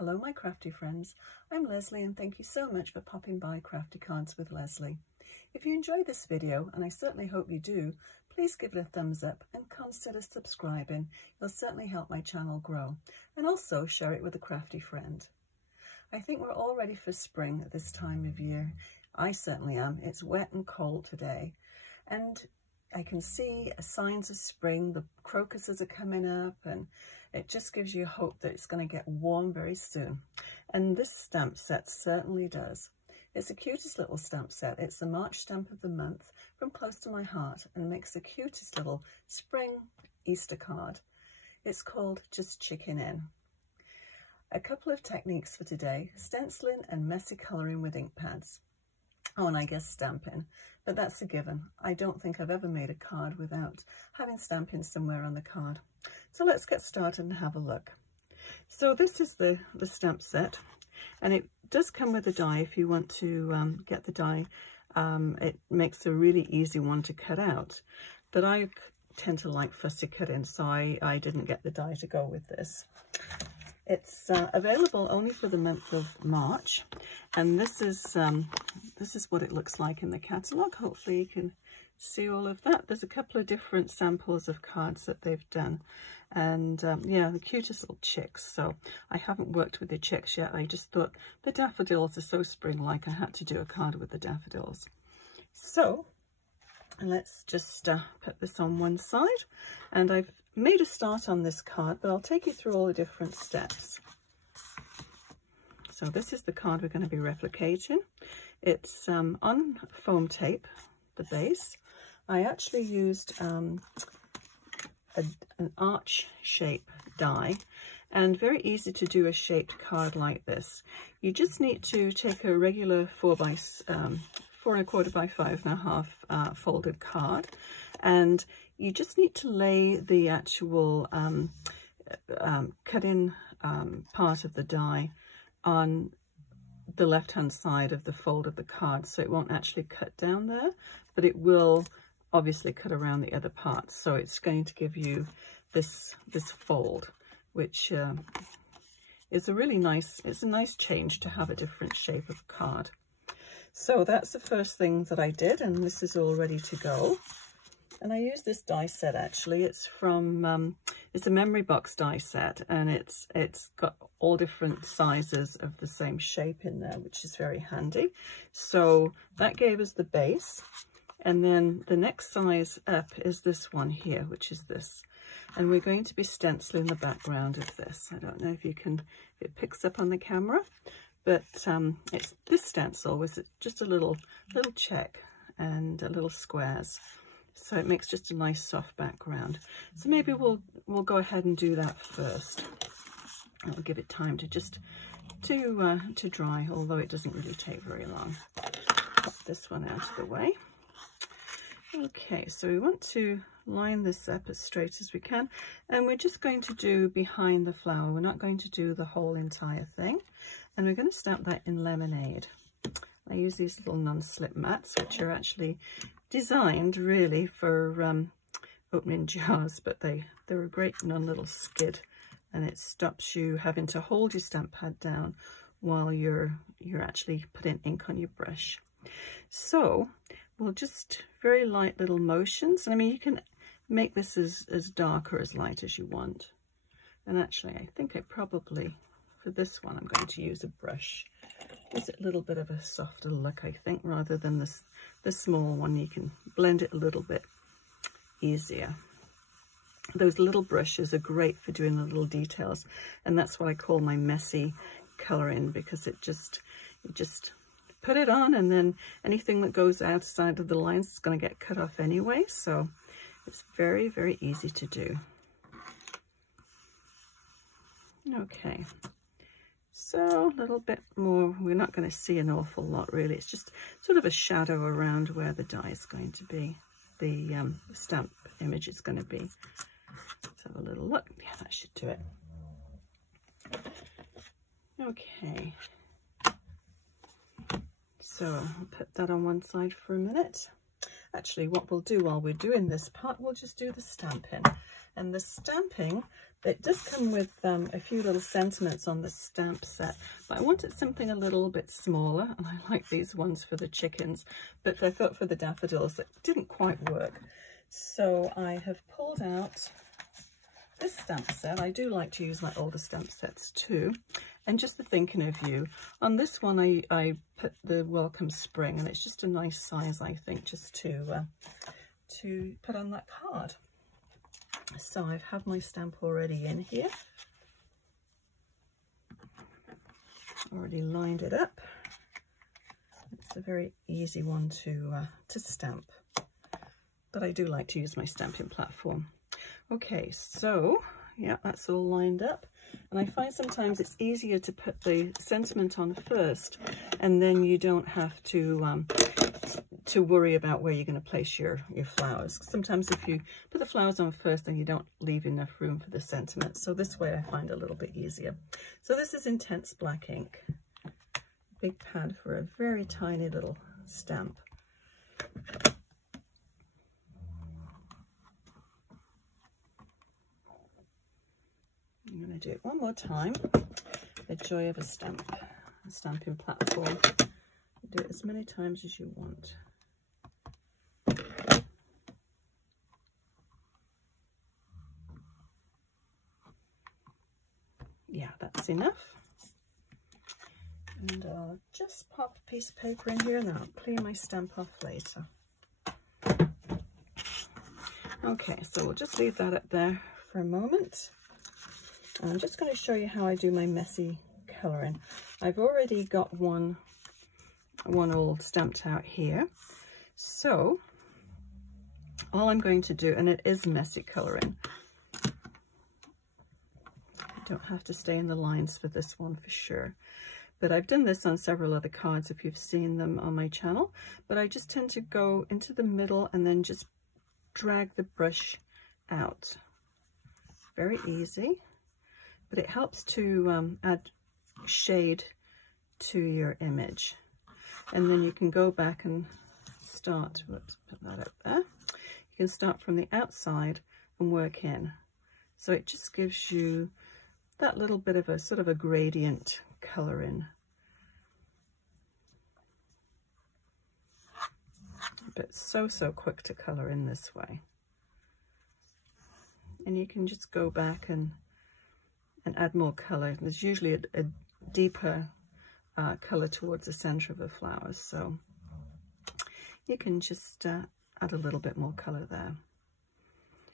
Hello my crafty friends, I'm Leslie and thank you so much for popping by Crafty Cards with Leslie. If you enjoyed this video, and I certainly hope you do, please give it a thumbs up and consider subscribing. You'll certainly help my channel grow. And also share it with a crafty friend. I think we're all ready for spring at this time of year. I certainly am. It's wet and cold today. And I can see signs of spring. The crocuses are coming up and it just gives you hope that it's going to get warm very soon. And this stamp set certainly does. It's the cutest little stamp set. It's the March stamp of the month from close to my heart and makes the cutest little spring Easter card. It's called Just Chicken In. A couple of techniques for today: stenciling and messy colouring with ink pads. Oh, and I guess stamping, but that's a given. I don't think I've ever made a card without having stamping somewhere on the card. So let's get started and have a look. So this is the stamp set, and it does come with a die if you want to get the die. It makes a really easy one to cut out, but I tend to like fussy cutting, so I didn't get the die to go with this. It's available only for the month of March, and this is what it looks like in the catalogue. Hopefully you can see all of that. There's a couple of different samples of cards that they've done, and yeah, the cutest little chicks. So I haven't worked with the chicks yet. I just thought the daffodils are so spring-like, I had to do a card with the daffodils. So let's just put this on one side, and I've made a start on this card, but I'll take you through all the different steps. So this is the card we're going to be replicating. It's on foam tape, the base. I actually used an arch shape die, and very easy to do a shaped card like this. You just need to take a regular 4 1/4 by 5.5 folded card, and you just need to lay the actual cut-in part of the die on the left-hand side of the fold of the card, so it won't actually cut down there, but it will obviously cut around the other parts. So it's going to give you this fold, which is a really nice, it's a nice change to have a different shape of card. So that's the first thing that I did, and this is all ready to go. And I use this die set, actually. It's from, it's a memory box die set, and it's got all different sizes of the same shape in there, which is very handy. So that gave us the base. And then the next size up is this one here, which is this. And we're going to be stenciling the background of this. I don't know if you can, if it picks up on the camera, but it's this stencil with just a little check and a little squares. So it makes just a nice soft background. So maybe we'll go ahead and do that first. I'll give it time to just to dry, although it doesn't really take very long. Pop this one out of the way. Okay, so we want to line this up as straight as we can, and we're just going to do behind the flower. We're not going to do the whole entire thing, and we're going to stamp that in lemonade. I use these little non-slip mats, which are actually designed really for opening jars, but they're a great little skid, and it stops you having to hold your stamp pad down while you're actually putting ink on your brush. So we'll just very light little motions, and I mean you can make this as dark or as light as you want. And actually I think I probably, for this one, I'm going to use a brush. Gives it a little bit of a softer look, I think, rather than the small one. You can blend it a little bit easier. Those little brushes are great for doing the little details, and that's what I call my messy colouring, because you just put it on, and then anything that goes outside of the lines is going to get cut off anyway, so it's very, very easy to do. Okay. So a little bit more, we're not going to see an awful lot really, it's just sort of a shadow around where the die is going to be, the stamp image is going to be. Let's have a little look. Yeah, that should do it. Okay, so I'll put that on one side for a minute. Actually, what we'll do while we're doing this part, we'll just do the stamping. And the stamping, it does come with a few little sentiments on the stamp set, but I wanted something a little bit smaller, and I like these ones for the chickens, but I thought for the daffodils it didn't quite work. So I have pulled out this stamp set. I do like to use my older stamp sets too. And just the thinking of you. On this one, I put the welcome spring, and it's just a nice size, I think, just to put on that card. So I've had my stamp already in here. Already lined it up. It's a very easy one to stamp, but I do like to use my stamping platform. Okay, so yeah, that's all lined up. And I find sometimes it's easier to put the sentiment on first, and then you don't have to worry about where you're going to place your flowers. Sometimes if you put the flowers on first, then you don't leave enough room for the sentiment. So this way I find it a little bit easier. So this is Intense Black ink. Big pad for a very tiny little stamp. I'm going to do it one more time. The joy of a stamping platform. Do it as many times as you want. Yeah, that's enough. And I'll just pop a piece of paper in here, and then I'll clear my stamp off later. Okay, so we'll just leave that up there for a moment. I'm just going to show you how I do my messy colouring. I've already got one all stamped out here. So all I'm going to do, and it is messy colouring. You don't have to stay in the lines for this one for sure. But I've done this on several other cards if you've seen them on my channel. But I just tend to go into the middle and then just drag the brush out. Very easy. But it helps to add shade to your image. And then you can go back and start, let's put that up there. You can start from the outside and work in. So it just gives you that little bit of a sort of a gradient colouring. But so quick to colour in this way. And you can just go back and add more colour. There's usually a deeper colour towards the centre of the flowers, so you can just add a little bit more colour there.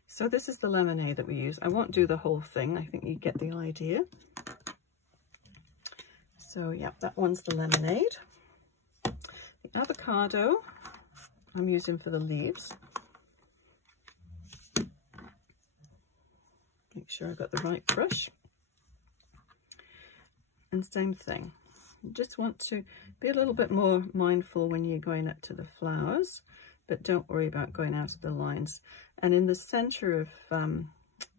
So this is the lemonade that we use. I won't do the whole thing. I think you get the idea. So yeah, that one's the lemonade. The avocado I'm using for the leaves. Make sure I've got the right brush. And same thing, you just want to be a little bit more mindful when you're going up to the flowers, but don't worry about going out of the lines. And in the center of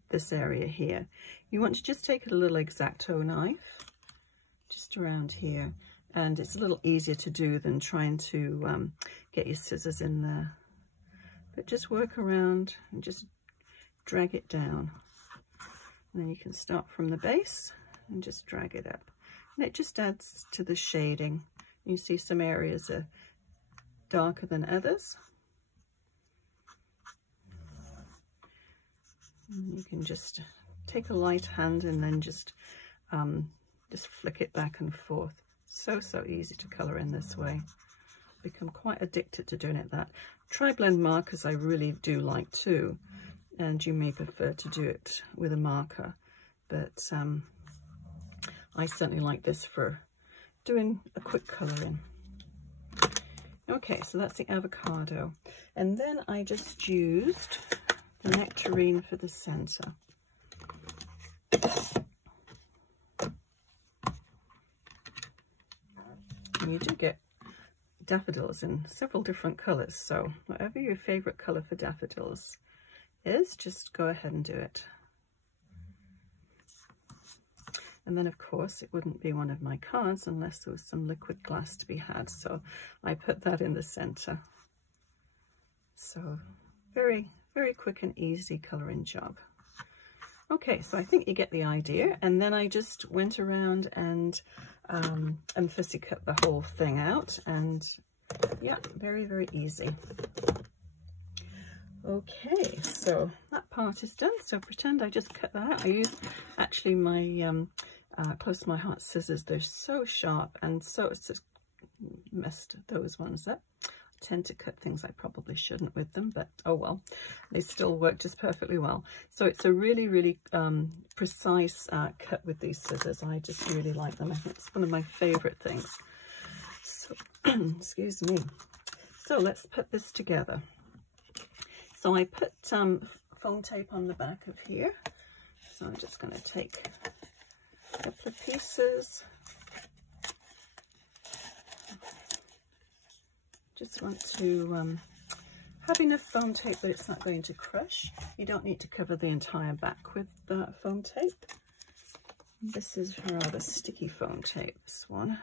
this area here, you want to just take a little X-Acto knife, just around here, and it's a little easier to do than trying to get your scissors in there. But just work around and just drag it down. And then you can start from the base and just drag it up. And it just adds to the shading. You see some areas are darker than others. And you can just take a light hand and then just flick it back and forth. So easy to colour in this way. Become quite addicted to doing it that. Tri-blend markers I really do like too. And you may prefer to do it with a marker. But I certainly like this for doing a quick colouring. Okay, so that's the avocado. And then I just used the Nectarine for the centre. And you do get daffodils in several different colours, so whatever your favourite colour for daffodils is, just go ahead and do it. And then of course it wouldn't be one of my cards unless there was some liquid glass to be had, so I put that in the center. So very, very quick and easy colouring job. Okay, so I think you get the idea. And then I just went around and fussy cut the whole thing out, and yeah, very, very easy. Okay, so that part is done. So pretend I just cut that out. I use actually my close to my heart scissors. They're so sharp, and so it's just messed those ones up. I tend to cut things I probably shouldn't with them, but oh well, they still work just perfectly well. So it's a really, really precise cut with these scissors. I just really like them. I think it's one of my favorite things. So excuse me. So let's put this together. So I put foam tape on the back of here. So I'm just going to take a couple of pieces. Just want to have enough foam tape that it's not going to crush. You don't need to cover the entire back with foam tape. This is rather sticky foam tape, this one.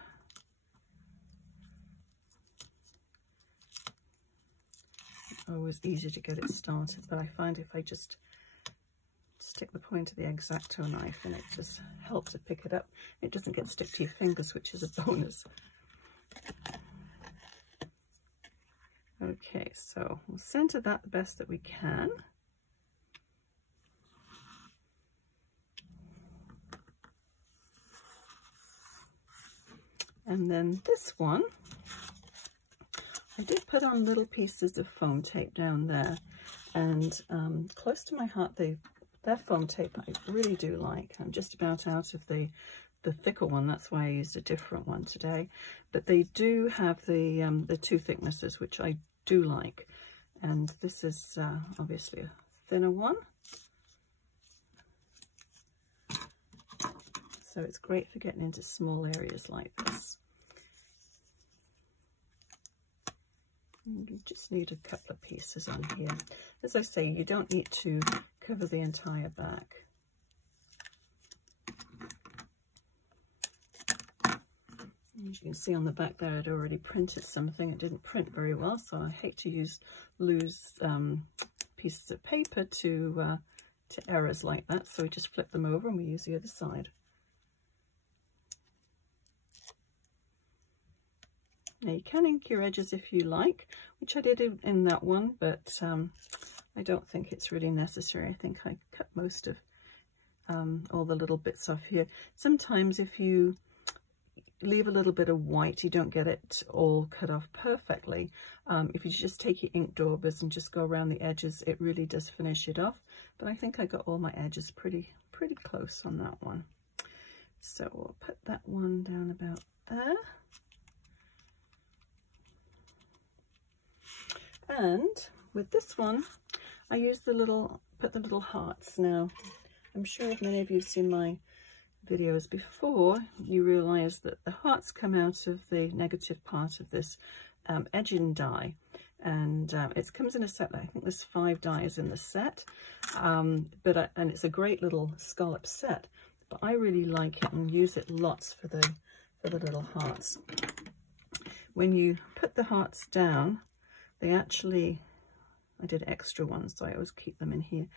Always easy to get it started, but I find if I just stick the point of the X-Acto knife and it just helps to pick it up, it doesn't get stuck to your fingers, which is a bonus. Okay, so we'll center that the best that we can. And then this one, I did put on little pieces of foam tape down there, and close to my heart, their foam tape I really do like. I'm just about out of the thicker one, that's why I used a different one today. But they do have the two thicknesses, which I do like. And this is obviously a thinner one. So it's great for getting into small areas like this. And you just need a couple of pieces on here. As I say, you don't need to cover the entire back. As you can see on the back there, I'd already printed something. It didn't print very well, so I hate to lose pieces of paper to errors like that. So we just flip them over and we use the other side. Now you can ink your edges if you like, which I did in that one, but I don't think it's really necessary. I think I cut most of all the little bits off here. Sometimes if you leave a little bit of white, you don't get it all cut off perfectly. If you just take your ink daubers and just go around the edges, it really does finish it off. But I think I got all my edges pretty close on that one. So we'll put that one down about there. And with this one, I use put the little hearts. Now, I'm sure if many of you have seen my videos before, you realize that the hearts come out of the negative part of this edging die, and it comes in a set. I think there's 5 dies in the set, and it's a great little scallop set. But I really like it and use it lots for the little hearts. When you put the hearts down, they actually, I did extra ones, so I always keep them in here.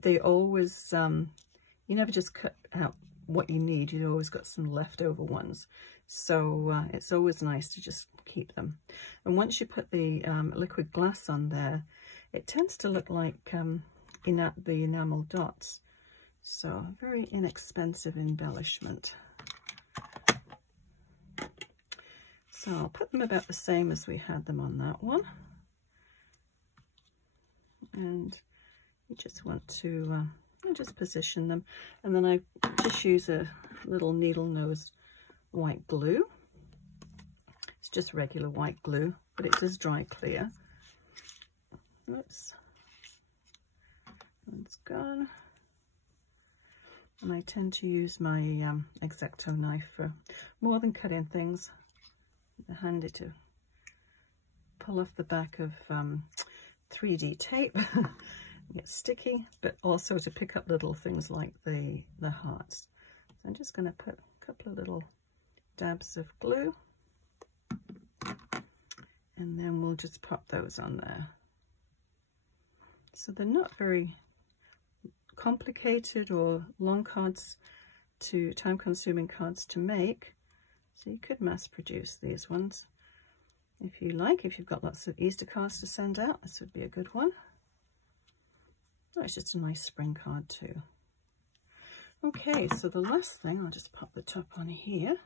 They always, you never just cut out what you need. You've always got some leftover ones. So it's always nice to just keep them. And once you put the liquid glass on there, it tends to look like the enamel dots. So very inexpensive embellishment. So I'll put them about the same as we had them on that one. And you just want to just position them. And then I just use a little needle-nosed white glue. It's just regular white glue, but it does dry clear. Oops. It's gone. And I tend to use my X-Acto knife for more than cutting things. Handy to pull off the back of 3D tape. Get sticky, but also to pick up little things like the hearts. So I'm just going to put a couple of little dabs of glue, And then we'll just pop those on there. So they're not very complicated or long cards to time-consuming cards to make. So you could mass produce these ones if you like. If you've got lots of Easter cards to send out, this would be a good one. Oh, it's just a nice spring card too. Okay, so the last thing, I'll just pop the top on here.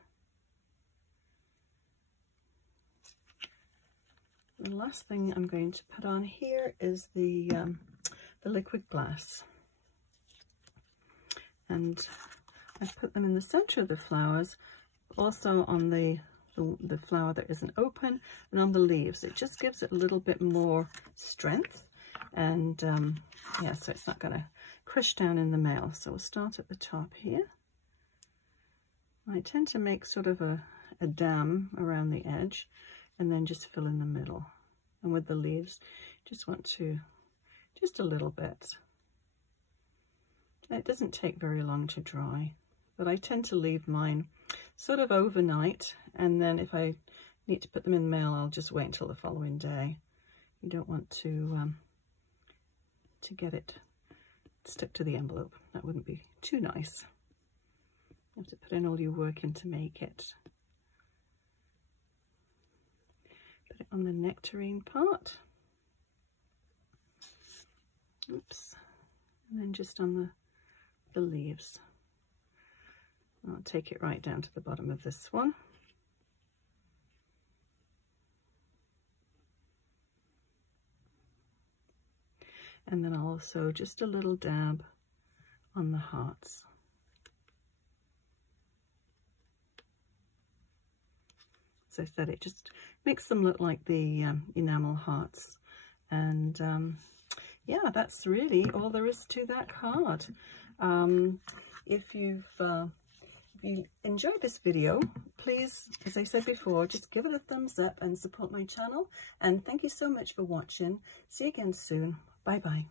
The last thing I'm going to put on here is the liquid glass. And I've put them in the center of the flowers, also on the flower that isn't open, and on the leaves. It just gives it a little bit more strength, and yeah, so it's not going to crush down in the mail. So we'll start at the top here. I tend to make sort of a dam around the edge, and then just fill in the middle. And with the leaves, just want to, just a little bit. It doesn't take very long to dry, but I tend to leave mine sort of overnight, and then if I need to put them in the mail, I'll just wait until the following day. You don't want to get it stuck to the envelope. That wouldn't be too nice. You have to put in all your work in to make it. Put it on the nectarine part. Oops. And then just on the leaves. I'll take it right down to the bottom of this one. And then also just a little dab on the hearts. As I said, it just makes them look like the enamel hearts. And yeah, that's really all there is to that card. If you enjoyed this video, please, as I said before, just give it a thumbs up and support my channel. And thank you so much for watching. See you again soon. Bye bye.